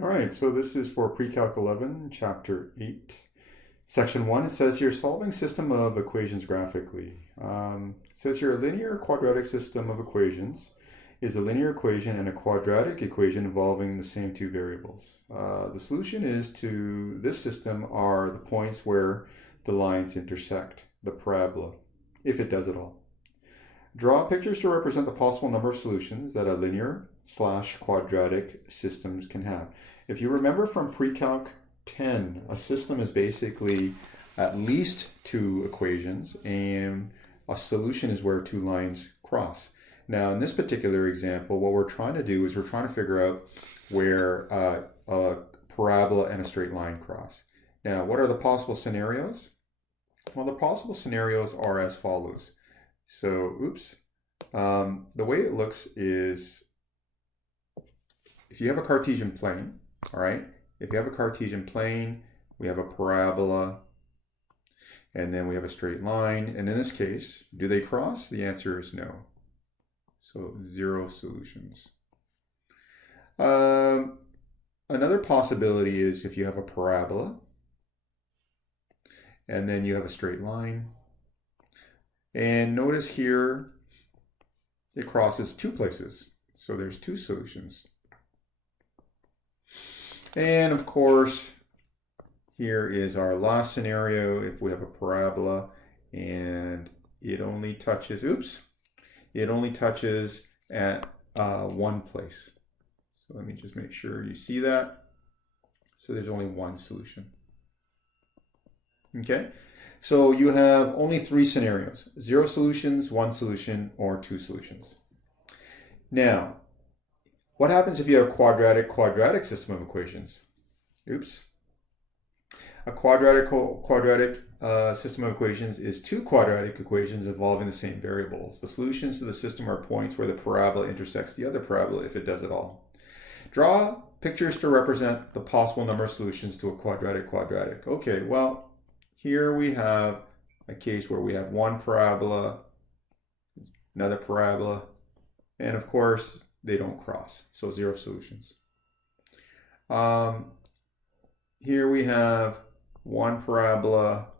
All right, so this is for Pre-Calc 11, Chapter 8. Section 1, it says here, solving system of equations graphically. It says here, a linear quadratic system of equations is a linear equation and a quadratic equation involving the same two variables. The solution is to this system are the points where the lines intersect, the parabola, if it does at all. Draw pictures to represent the possible number of solutions that a linear/quadratic systems can have. If you remember from Pre-Calc 10, a system is basically at least two equations, and a solution is where two lines cross. Now, in this particular example, what we're trying to do is we're trying to figure out where a parabola and a straight line cross. Now, what are the possible scenarios? Well, the possible scenarios are as follows. So, the way it looks is if you have a Cartesian plane, all right, if you have a Cartesian plane, we have a parabola, and then we have a straight line. And in this case, do they cross? The answer is no. So, zero solutions. Another possibility is if you have a parabola, and then you have a straight line. And notice here, it crosses two places. So there's two solutions. And of course, here is our last scenario. If we have a parabola and it only touches, it only touches at one place. So let me just make sure you see that. So there's only one solution. Okay, so you have only three scenarios: zero solutions, one solution, or two solutions. Now, what happens if you have a quadratic system of equations? A quadratic system of equations is two quadratic equations involving the same variables. The solutions to the system are points where the parabola intersects the other parabola if it does at all. Draw pictures to represent the possible number of solutions to a quadratic. Okay, well, here we have a case where we have one parabola, another parabola, and of course, they don't cross, so zero solutions. Here we have one parabola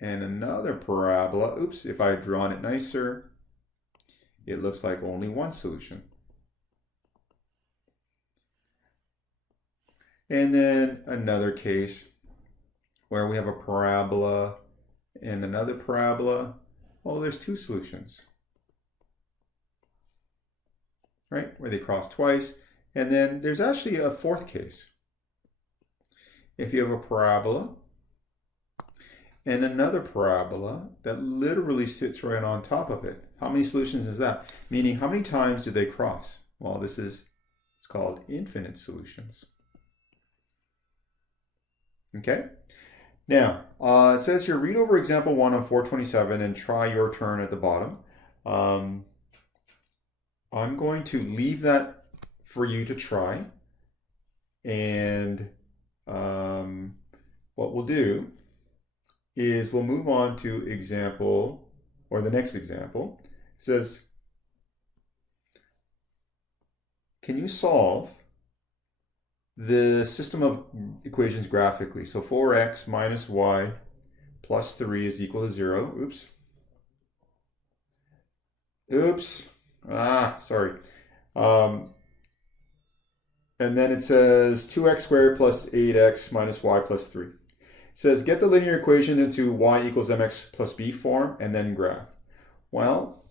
and another parabola. If I had drawn it nicer, it looks like only one solution. And then another case where we have a parabola and another parabola. Oh, there's two solutions, right? Where they cross twice. And then there's actually a fourth case. If you have a parabola and another parabola that literally sits right on top of it. How many solutions is that? Meaning, how many times do they cross? Well, it's called infinite solutions. Okay? Now, it says here, read over example 1 on 427 and try your turn at the bottom. I'm going to leave that for you to try. And what we'll do is we'll move on to example, or the next example. It says, can you solve the system of equations graphically? So 4x minus y plus 3 is equal to 0. Sorry. And then it says 2x squared plus 8x minus y plus 3. It says get the linear equation into y equals mx plus b form and then graph. Well,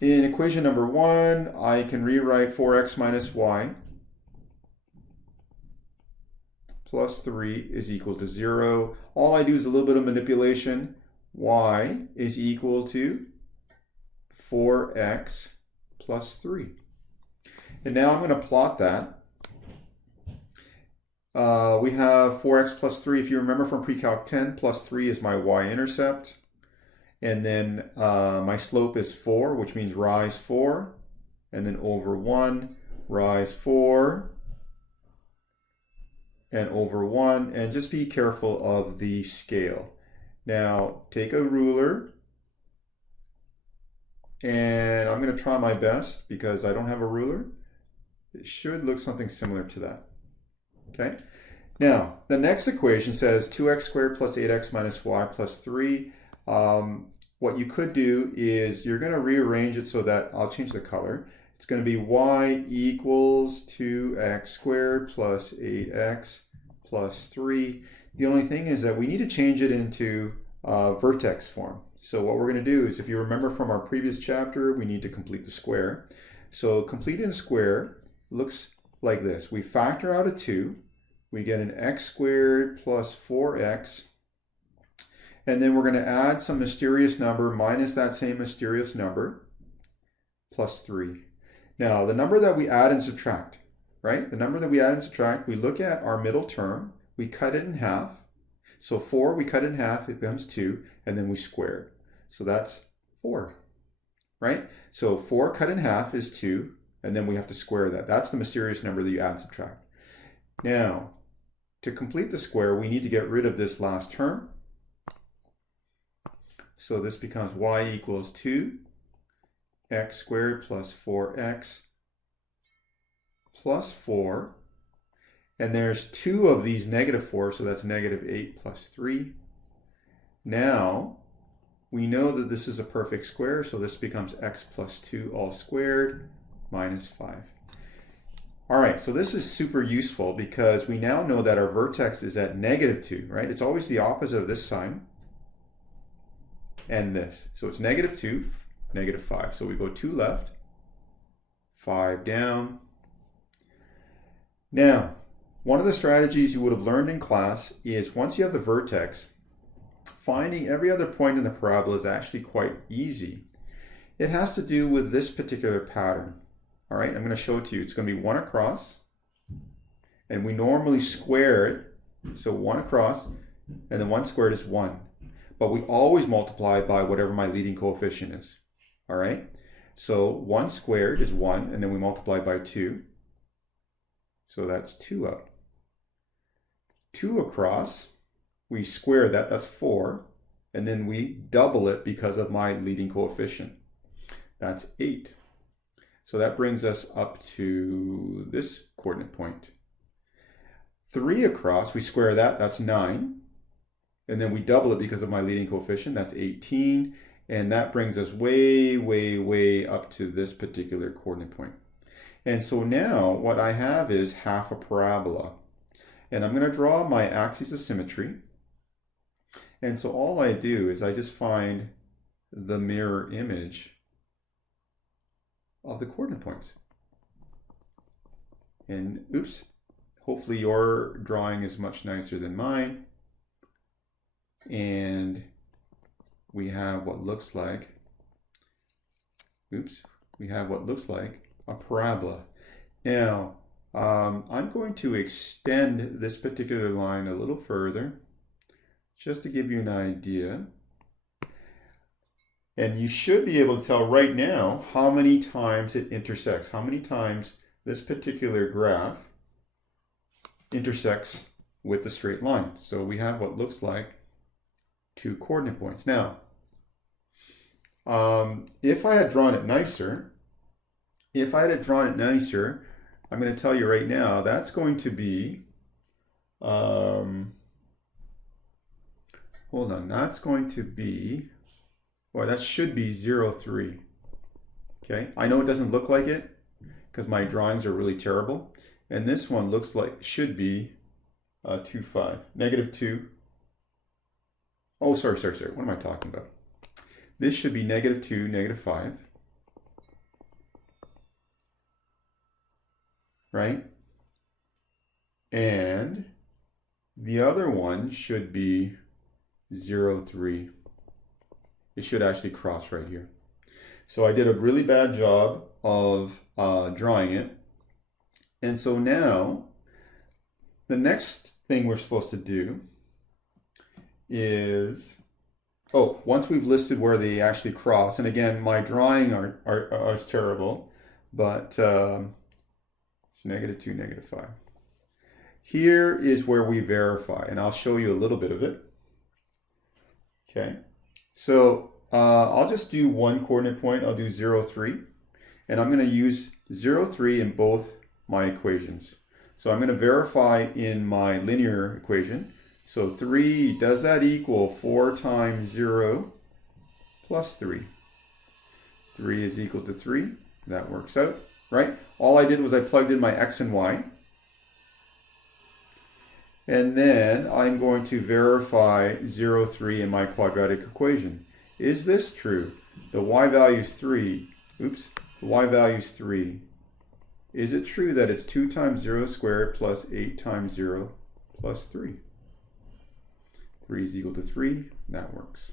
in equation number 1, I can rewrite 4x minus y plus 3 is equal to 0. All I do is a little bit of manipulation. Y is equal to 4x plus 3. And now I'm going to plot that. We have 4x plus 3. If you remember from Pre-Calc 10, plus 3 is my y-intercept. And then my slope is 4, which means rise 4. And then over 1, rise 4. And over 1. And just be careful of the scale. Now, take a ruler. And I'm going to try my best because I don't have a ruler. It should look something similar to that. Okay. Now, the next equation says 2x squared plus 8x minus y plus 3. What you could do is you're going to rearrange it so that, I'll change the color. It's going to be y equals 2x squared plus 8x plus 3. The only thing is that we need to change it into vertex form. So what we're going to do is, if you remember from our previous chapter, we need to complete the square. So completing the square looks like this. We factor out a 2. We get an x squared plus 4x. And then we're going to add some mysterious number minus that same mysterious number plus 3. Now, the number that we add and subtract, right? The number that we add and subtract, we look at our middle term. We cut it in half. So 4, we cut it in half, it becomes 2, and then we square it. So that's 4, right? So 4 cut in half is 2, and then we have to square that. That's the mysterious number that you add and subtract. Now, to complete the square, we need to get rid of this last term. So this becomes y equals 2, x squared plus 4x plus 4. And there's 2 of these negative 4, so that's negative 8 plus 3. Now, we know that this is a perfect square, so this becomes x plus 2 all squared minus 5. All right, so this is super useful because we now know that our vertex is at negative 2, right? It's always the opposite of this sign and this. So it's negative 2, negative 5. So we go 2 left, 5 down. Now, one of the strategies you would have learned in class is once you have the vertex, finding every other point in the parabola is actually quite easy. It has to do with this particular pattern. All right, I'm going to show it to you. It's going to be 1 across, and we normally square it. So 1 across, and then 1 squared is 1. But we always multiply by whatever my leading coefficient is. All right, so 1 squared is 1, and then we multiply by 2. So that's 2 up. 2 across, we square that, that's 4. And then we double it because of my leading coefficient. That's 8. So that brings us up to this coordinate point. 3 across, we square that, that's 9. And then we double it because of my leading coefficient, that's 18. And that brings us way, way, way up to this particular coordinate point. And so now what I have is half a parabola. And I'm going to draw my axis of symmetry. And so all I do is I just find the mirror image of the coordinate points. And oops, hopefully your drawing is much nicer than mine. And we have what looks like, we have what looks like a parabola. Now, I'm going to extend this particular line a little further, just to give you an idea. And you should be able to tell right now how many times it intersects, how many times this particular graph intersects with the straight line. So we have what looks like 2 coordinate points. Now, if I had drawn it nicer, I'm going to tell you right now, that's going to be, that's going to be, or that should be 0, 3. Okay, I know it doesn't look like it because my drawings are really terrible. And this one looks like, should be 2, 5, negative 2. Oh, sorry. What am I talking about? This should be negative 2, negative 5. Right? And the other one should be 0, 3. It should actually cross right here. So I did a really bad job of drawing it. And so now, the next thing we're supposed to do is, once we've listed where they actually cross, and again, my drawing is terrible, but it's negative 2, negative 5. Here is where we verify, and I'll show you a little bit of it. Okay, so I'll just do one coordinate point. I'll do 0, 3, and I'm going to use 0, 3 in both my equations. So I'm going to verify in my linear equation. So 3, does that equal 4 times 0 plus 3? 3 is equal to 3. That works out, right? All I did was I plugged in my x and y. And then I'm going to verify 0, 3 in my quadratic equation. Is this true? The y value is 3. Oops, the y value is 3. Is it true that it's 2 times 0 squared plus 8 times 0 plus 3? 3 is equal to 3. That works.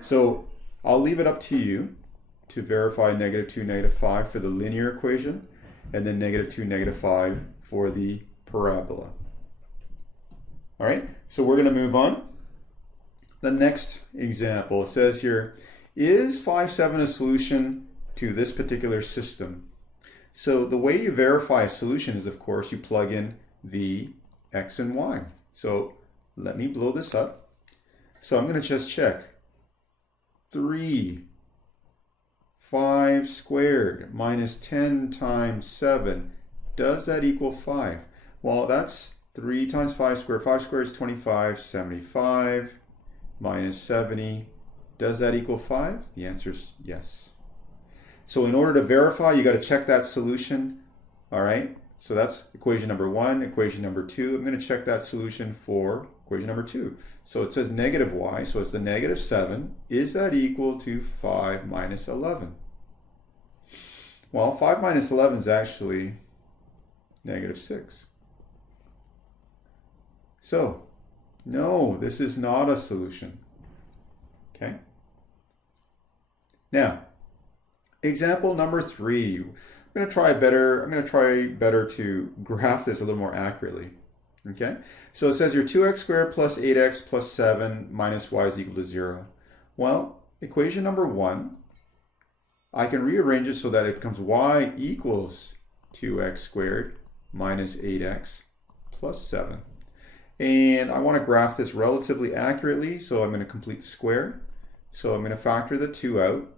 So I'll leave it up to you to verify -2, -5 for the linear equation, and then -2, -5 for the parabola. All right, so we're going to move on. The next example, it says here, is 5, 7 a solution to this particular system? So the way you verify a solution is, of course, you plug in the x and y. So let me blow this up. So I'm going to just check. 3, 5 squared minus 10 times 7. Does that equal 5? Well, that's 3 times 5 squared. 5 squared is 25, 75 minus 70. Does that equal 5? The answer is yes. So in order to verify, you got to check that solution. All right, so that's equation number 1, equation number 2. I'm going to check that solution for equation number 2. So it says negative y, so it's the -7. Is that equal to 5 minus 11? Well, 5 minus 11 is actually -6. So, no, this is not a solution. Okay. Now, example number 3. I'm going to try better to graph this a little more accurately. Okay. So it says here 2x squared plus 8x plus 7 minus y is equal to 0. Well, equation number 1, I can rearrange it so that it becomes y equals 2x squared minus 8x plus 7. And I want to graph this relatively accurately, so I'm going to complete the square. So I'm going to factor the 2 out.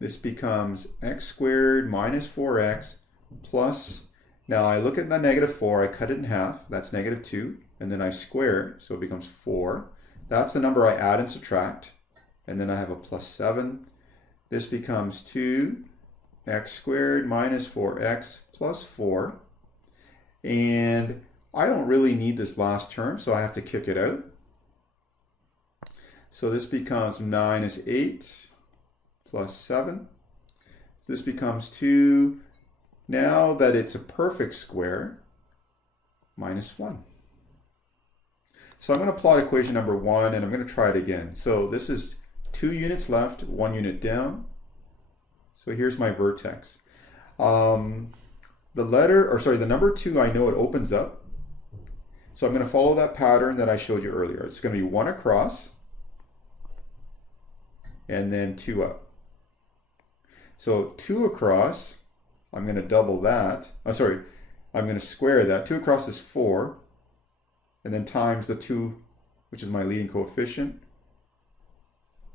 This becomes x squared minus 4x plus, now I look at the -4, I cut it in half, that's -2, and then I square, so it becomes 4. That's the number I add and subtract, and then I have a plus 7. This becomes 2x squared minus 4x plus 4. And I don't really need this last term, so I have to kick it out. So this becomes -8 plus 7. So this becomes 2. Now that it's a perfect square, -1. So I'm going to plot equation number 1, and I'm going to try it again. So this is 2 units left, 1 unit down. So here's my vertex. The number 2, I know it opens up. So I'm going to follow that pattern that I showed you earlier. It's going to be 1 across, and then 2 up. So 2 across, I'm going to double that. I'm going to square that. 2 across is 4, and then times the 2, which is my leading coefficient,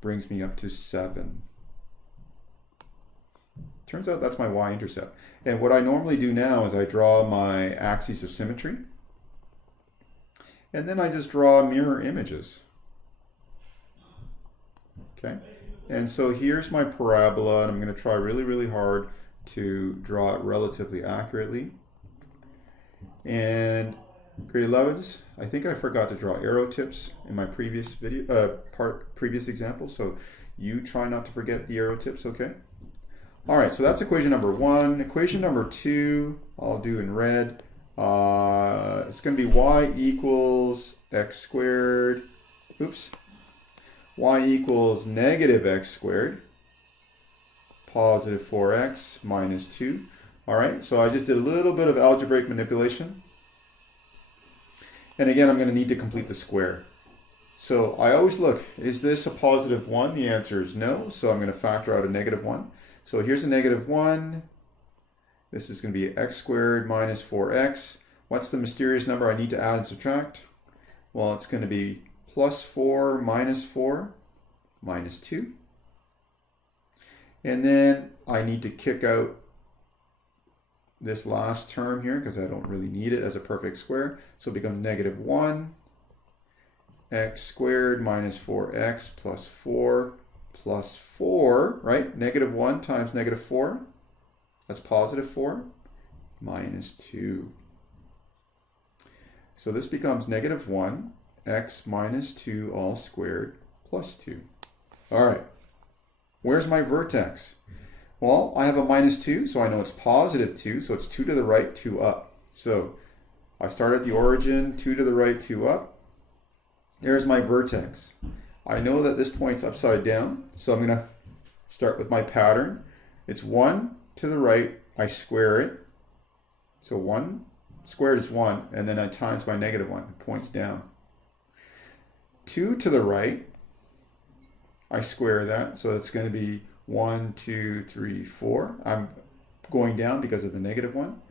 brings me up to 7. Turns out that's my y-intercept. And what I normally do now is I draw my axes of symmetry, and then I just draw mirror images. Okay, and so here's my parabola, and I'm going to try really, really hard to draw it relatively accurately. And grade 11s, I think I forgot to draw arrow tips in my previous video, previous example, so you try not to forget the arrow tips, okay? All right, so that's equation number 1. Equation number 2, I'll do in red. It's going to be y equals x squared. Oops. Y equals -x squared positive 4x minus 2. All right, so I just did a little bit of algebraic manipulation. And again, I'm going to need to complete the square. So I always look, is this a positive 1? The answer is no, so I'm going to factor out a -1. So here's a -1. This is going to be x squared minus 4x. What's the mysterious number I need to add and subtract? Well, it's going to be plus 4 minus 4 minus 2. And then I need to kick out this last term here because I don't really need it as a perfect square. So it becomes negative 1 x squared minus 4x plus 4 plus 4, right? Negative 1 times negative 4, that's positive 4, minus 2. So this becomes negative 1 x minus 2 all squared plus 2. All right, where's my vertex? Well, I have a minus 2, so I know it's positive 2, so it's 2 to the right, 2 up. So I start at the origin, 2 to the right, 2 up. There's my vertex. I know that this point's upside down, so I'm going to start with my pattern. It's 1 to the right, I square it. So 1 squared is 1, and then I times by negative 1, it points down. 2 to the right, I square that, so that's going to be 1, 2, 3, 4. I'm going down because of the negative 1.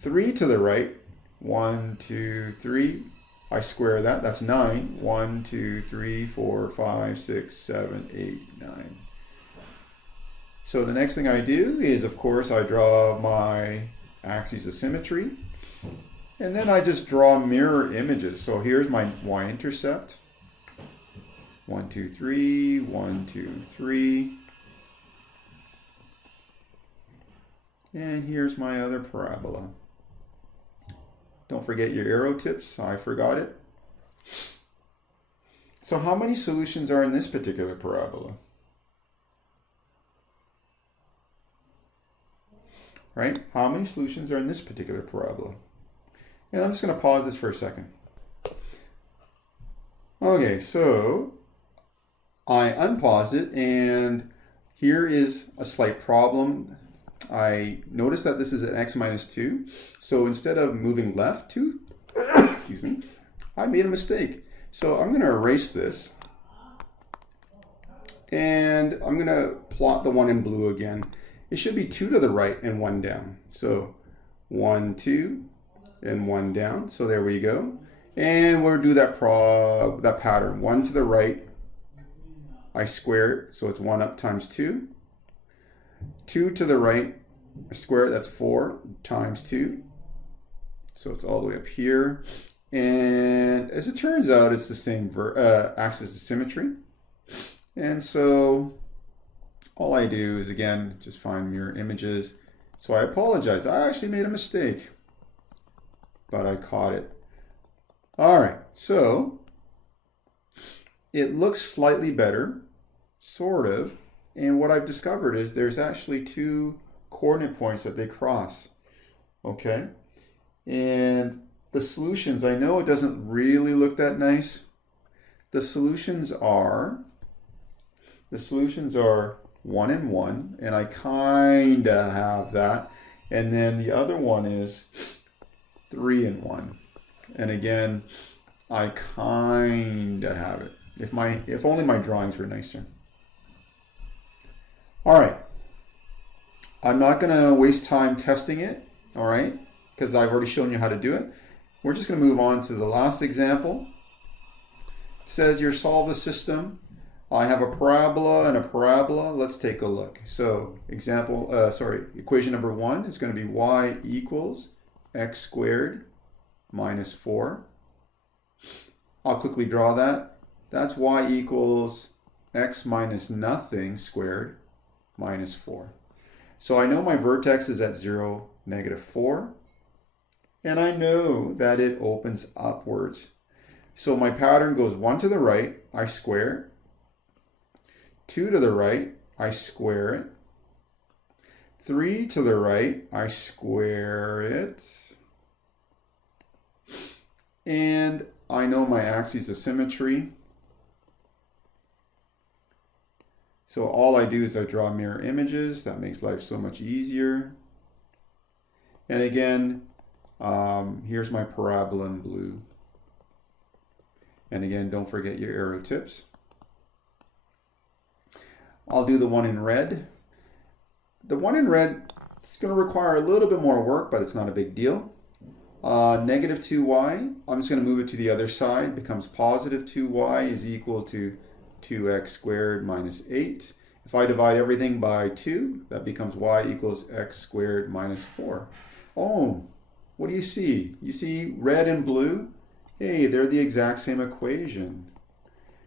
3 to the right, 1, 2, 3. I square that, that's 9. 1, 2, 3, 4, 5, 6, 7, 8, 9. So the next thing I do is, of course, I draw my axes of symmetry. And then I just draw mirror images. So here's my y-intercept. 1, 2, 3, 1, 2, 3. And here's my other parabola. Don't forget your arrow tips. I forgot it. So how many solutions are in this particular parabola? Right? How many solutions are in this particular parabola? And I'm just going to pause this for a second. Okay, so I unpaused it, and here is a slight problem. I noticed that this is an x minus 2. So instead of moving left 2, excuse me, I made a mistake. So I'm going to erase this. And I'm going to plot the one in blue again. It should be 2 to the right and 1 down. So 1, 2, and 1 down. So there we go. And we'll do that pattern. 1 to the right, I square it. So it's 1 up times 2. 2 to the right, I square it, that's 4 times 2. So it's all the way up here. And as it turns out, it's the same axis of symmetry. And so all I do is, again, just find mirror images. So I apologize. I actually made a mistake, but I caught it. All right, so it looks slightly better, sort of. And what I've discovered is there's actually 2 coordinate points that they cross. Okay? And the solutions, I know it doesn't really look that nice. The solutions are 1 and 1, and I kind of have that. And then the other one is 3 and 1. And again, I kind of have it. If only my drawings were nicer. All right, I'm not going to waste time testing it, all right, because I've already shown you how to do it. We're just going to move on to the last example. It says you solve the system. I have a parabola and a parabola. Let's take a look. So equation number 1 is going to be y equals x squared minus 4. I'll quickly draw that. That's y equals x minus nothing squared minus 4. So I know my vertex is at 0, negative 4. And I know that it opens upwards. So my pattern goes 1 to the right, I square it. 2 to the right, I square it. 3 to the right, I square it. And I know my axes of symmetry. So all I do is I draw mirror images. That makes life so much easier. And again, here's my parabola in blue. And again, don't forget your arrow tips. I'll do the one in red. The one in red is going to require a little bit more work, but it's not a big deal. Negative 2y, I'm just going to move it to the other side. It becomes positive 2y is equal to 2x squared minus 8. If I divide everything by 2, that becomes y equals x squared minus 4. Oh, what do you see? You see red and blue? Hey, they're the exact same equation.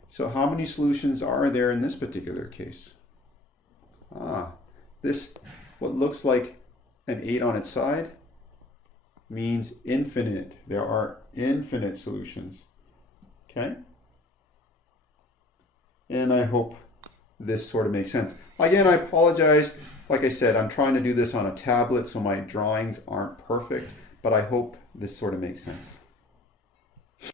So how many solutions are there in this particular case? This, what looks like an 8 on its side, means infinite. There are infinite solutions. Okay? And I hope this sort of makes sense. Again, I apologize. Like I said, I'm trying to do this on a tablet, so my drawings aren't perfect, but I hope this sort of makes sense.